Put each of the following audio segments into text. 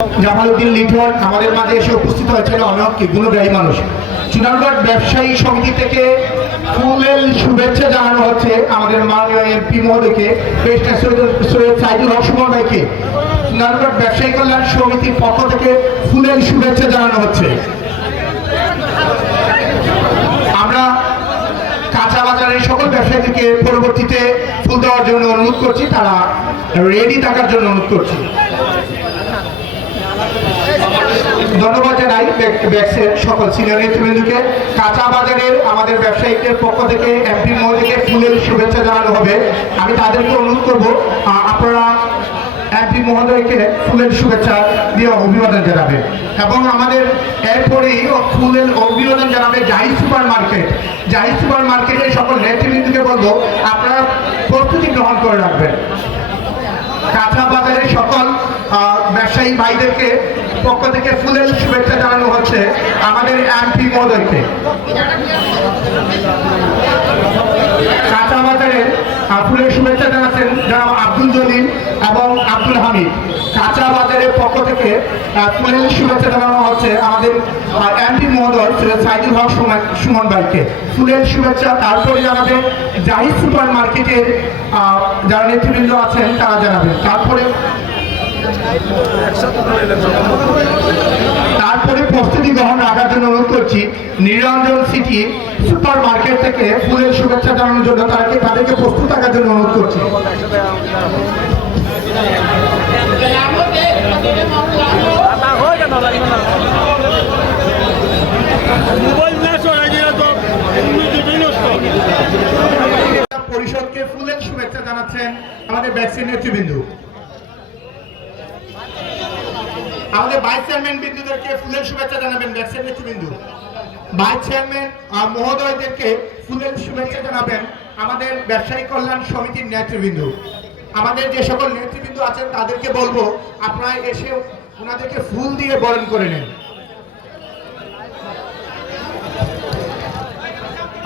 জামালউদ্দিন লিটন আমাদের মাঝে এসে উপস্থিত হয়েছিল অনেক গুণগ্রাহী মানুষ। চুনারুঘাট ব্যবসায়ী সমিতি থেকে ফুলের শুভেচ্ছা জানানো হচ্ছে আমাদের মাননীয় এমপি মহোদয়কে, সৈয়দ সাইদুল হক সুমন ভাইকে। চুনারুঘাট ব্যবসায়ী কল্যাণ সমিতির পক্ষ থেকে ফুলের শুভেচ্ছা জানানো হচ্ছে। আমরা কাঁচা বাজারের সকল ব্যবসায়ীদেরকে পরবর্তীতে ফুল দেওয়ার জন্য অনুরোধ করছি, তারা রেডি থাকার জন্য অনুরোধ করছি। ধন্যবাদ জানাই ব্যাক্সের সকল সিনিয়র নেতৃবৃন্দকে। কাঁচা বাজারের আমাদের ব্যবসায়ীদের পক্ষ থেকে এমপি মহোদয়কে ফুলের শুভেচ্ছা জানানো হবে। আমি তাদেরকে অনুরোধ করব আপনারা এমপি মহোদয়কে ফুলের শুভেচ্ছা দিয়ে অভিবাদন জানাবেন, এবং আমাদের এরপরেই ফুলের অভিবাদন জানাবে Zahid super market. Zahid super মার্কেটের সকল নেতৃবৃন্দকে বলবো আপনারা প্রস্তুতি গ্রহণ করে রাখবেন। কাঁচা বাজারের সকল ব্যবসায়ী ভাইদেরকে পক্ষ থেকে ফুলের শুভেচ্ছা জানানো হচ্ছে আমাদের এমপি মহোদয়কে। কাঁচা বাজারের ফুলের শুভেচ্ছা জানাচ্ছেন জনাব আব্দুল জলিল এবং আব্দুল হামিদ। কাঁচা বাজারের পক্ষ থেকে ফুলের শুভেচ্ছা জানানো হচ্ছে আমাদের এমপি মহোদয় সৈয়দ সাইদুল হক সুমন ভাইকে। ফুলের শুভেচ্ছা তারপরে জানাবে জাহিদ সুপার মার্কেটের যারা নেতৃবৃন্দ আছেন তারা জানাবেন। তারপরে প্রস্তুতি গ্রহণ রাখার জন্য অনুরোধ করছি নিরঞ্জন সিটি সুপার মার্কেট থেকে ফুলের শুভেচ্ছা জানানোর জন্য তাদেরকে প্রস্তুত থাকার জন্য অনুরোধ করছি। পরিষদকে ফুলের শুভেচ্ছা জানাচ্ছেন আমাদের ব্যাক্সিন নেতৃবৃন্দ। আমাদের ভাইস চেয়ারম্যান বিন্দুদেরকে ফুলের শুভেচ্ছা জানাবেন ব্যাক্সিন নেতৃবৃন্দ। ভাইস চেয়ারম্যান মহোদয়দেরকে ফুলের শুভেচ্ছা জানাবেন আমাদের ব্যবসায়ী কল্যাণ সমিতির নেতৃবৃন্দ। আমাদের যে সকল নেতৃবৃন্দ আছেন তাদেরকে বলবো আপনারা এসে ওনাদেরকে ফুল দিয়ে বরণ করে নেন।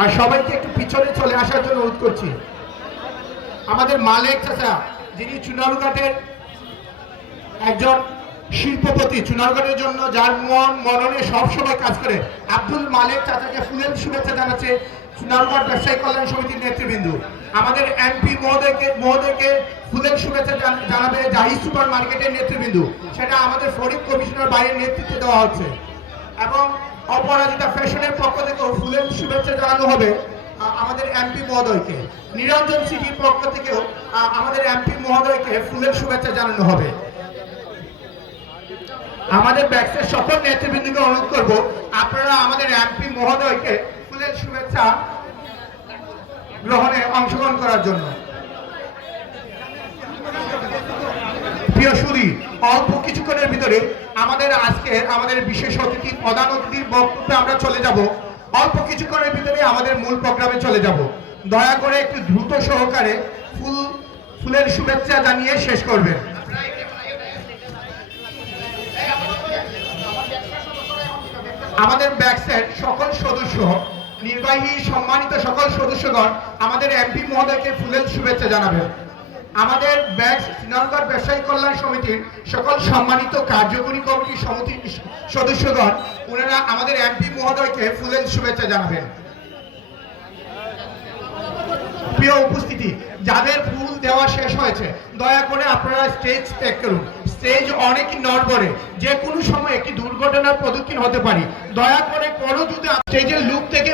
আর সবাইকে একটু পিছনে চলে আসার জন্য অনুরোধ করছি। আমাদের মালেক চাচা, যিনি চুনারুঘাটের একজন শিল্পপতি, চুনারুঘাটের জন্য যার মননে সবসময় কাজ করে, আব্দুল মালেক চাচাকে ফুলের শুভেচ্ছা জানাচ্ছে চুনারুঘাট ব্যবসায়ী কল্যাণ সমিতির নেতৃবৃন্দ। আমাদের এমপি মহোদয়কে ফুলের শুভেচ্ছা জানাবে জাহিদ সুপার মার্কেটের নেতৃবৃন্দ। সেটা আমাদের ফরিদ কমিশনার বাইরের নেতৃত্বে দেওয়া হচ্ছে। এবং অপরাজিতা ফ্যাশনের পক্ষ থেকেও ফুলের শুভেচ্ছা জানানো হবে আমাদের এমপি মহোদয়কে। নিরঞ্জন সিটির পক্ষ থেকেও আমাদের এমপি মহোদয়কে ফুলের শুভেচ্ছা জানানো হবে। আমাদের ব্যাক্সের সকল নেতৃবৃন্দকে অনুরোধ করব আপনারা আমাদের এমপি মহোদয়কে ফুলের শুভেচ্ছা গ্রহণে অংশগ্রহণ করার জন্য। প্রিয় সুধী, অল্প কিছুক্ষণের ভিতরে আমাদের বিশেষ অতিথি প্রধান অতিথির বক্তব্যে আমরা চলে যাব। অল্প কিছুক্ষণের ভিতরে আমাদের মূল প্রোগ্রামে চলে যাব। দয়া করে একটু দ্রুত সহকারে ফুলের শুভেচ্ছা জানিয়ে শেষ করবেন। আমাদের ব্যাক্সের সকল সদস্য, নির্বাহী সম্মানিত সকল সদস্যগণ আমাদের এমপি মহোদয়কে ফুলের শুভেচ্ছা জানাবেন। আমাদের চুনারুঘাট ব্যবসায়ী কল্যাণ সমিতির সকল সম্মানিত কার্যকরী কমিটির সদস্যগণ ওনারা আমাদের এমপি মহোদয়কে ফুলের শুভেচ্ছা জানাবেন। প্রিয় উপস্থিতি, যাদের ফুল দেওয়া শেষ হয়েছে দয়া করে আপনারা স্টেজ ত্যাগ করুন। স্টেজ অনেক নড়বড়ে, যে কোনো সময় একটি দুর্ঘটনার সম্মুখীন হতে পারি। দয়া করে যদি স্টেজের লুক থেকে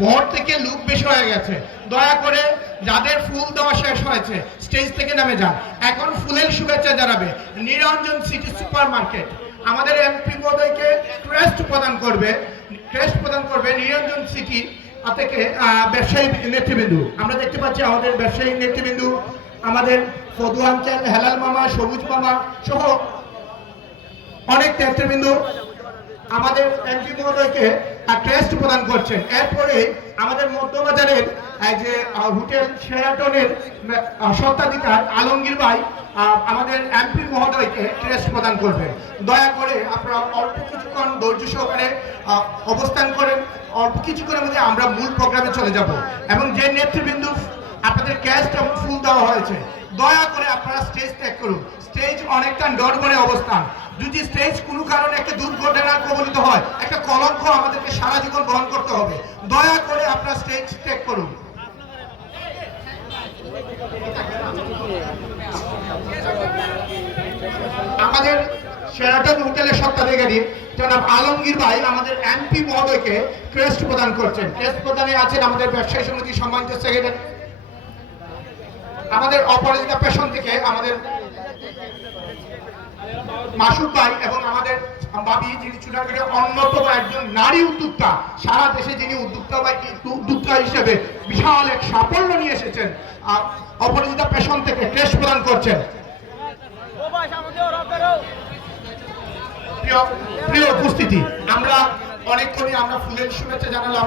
ভর থেকে লুক বেশি হয়ে গেছে, দয়া করে যাদের ফুল দেওয়া শেষ হয়েছে স্টেজ থেকে নেমে যান। এখন ফুলের শুভেচ্ছা জানাবে নিরঞ্জন সিটি সুপার মার্কেট। আমাদের এমপি মহোদয়কে ক্রেস্ট প্রদান করবে নিরঞ্জন সিটি থেকে ব্যবসায়ী নেতৃবৃন্দ। আমরা দেখতে পাচ্ছি আমাদের ব্যবসায়ী নেতৃবৃন্দ, আমাদের ফদু আঙ্কেল, হেলাল মামা, সবুজ মামা সহ অনেক নেতৃবৃন্দ আমাদের এমপি মহোদয়কে ক্রেস্ট প্রদান করছেন। এরপরে আমাদের মধ্যবাজারের যে হোটেল শেরাটনের স্বত্বাধিকার আলমগীর ভাই আমাদের এমপি মহোদয়কে ক্রেস্ট প্রদান করবেন। দয়া করে আপনারা অল্প কিছুক্ষণ ধৈর্য সহকারে অবস্থান করেন। অল্প কিছুক্ষণের মধ্যে আমরা মূল প্রোগ্রামে চলে যাব। এবং যে নেতৃবৃন্দ আপনাদের ক্রেস্ট এবং ফুল দেওয়া হয়েছে দয়া করে আপনারা স্টেজ ত্যাগ করুন। স্টেজ অনেকটা নড়বড়ে অবস্থান। যদি স্টেজ কোনো কারণে একটা দুর্ঘটনার কবলিত হয়, একটা কলঙ্ক আমাদেরকে সারা জীবন বহন করতে হবে। দয়া করে আপনারা স্টেজ ত্যাগ করুন। আমাদের শেরাটন হোটেলের স্বত্বাধিকারী জনাব আলমগীর ভাই আমাদের এমপি মহোদয়কে ক্রেস্ট প্রদান করছেন। ক্রেস্ট প্রদানে আছেন আমাদের ব্যবসায়ী সমিতির সম্মানিত সেক্রেটারি, আমাদের অপরাজিতা পেশন থেকে আমাদের মাসুদ ভাই এবং আমাদের বাবি, যিনি চুনারগড়ের অন্যতম একজন নারী উদ্যোক্তা, সারা দেশে যিনি উদ্যোক্তা হিসেবে বিশাল এক সাফল্য নিয়ে এসেছেন, অপরাজিতা পেশন থেকে ক্রেস্ট প্রদান করছেন। প্রিয় উপস্থিতি, আমরা অনেকক্ষণই আমরা ফুলের শুভেচ্ছা জানালাম।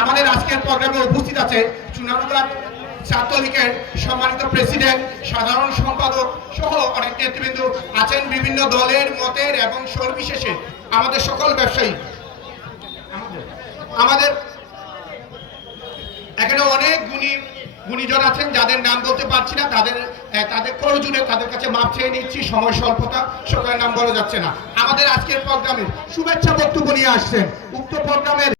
আমাদের আজকের প্রোগ্রামে উপস্থিত আছে চুনারুঘাট ছাত্রলীগের সম্মানিত প্রেসিডেন্ট, সাধারণ সম্পাদক সহ অনেক নেতৃবৃন্দ আছেন, বিভিন্ন দলের মতের এবং সর্বশেষে আমাদের সকল ব্যবসায়ী। আমাদের এখানে অনেক গুণীজন আছেন, যাদের নাম বলতে পারছি না, তাদের করজুড়ে তাদের কাছে মাপ চেয়ে নিচ্ছি, সময় স্বল্পতা, সকলের নাম বলা যাচ্ছে না। আমাদের আজকের প্রোগ্রামের শুভেচ্ছা বক্তব্য নিয়ে আসছেন উক্ত প্রোগ্রামের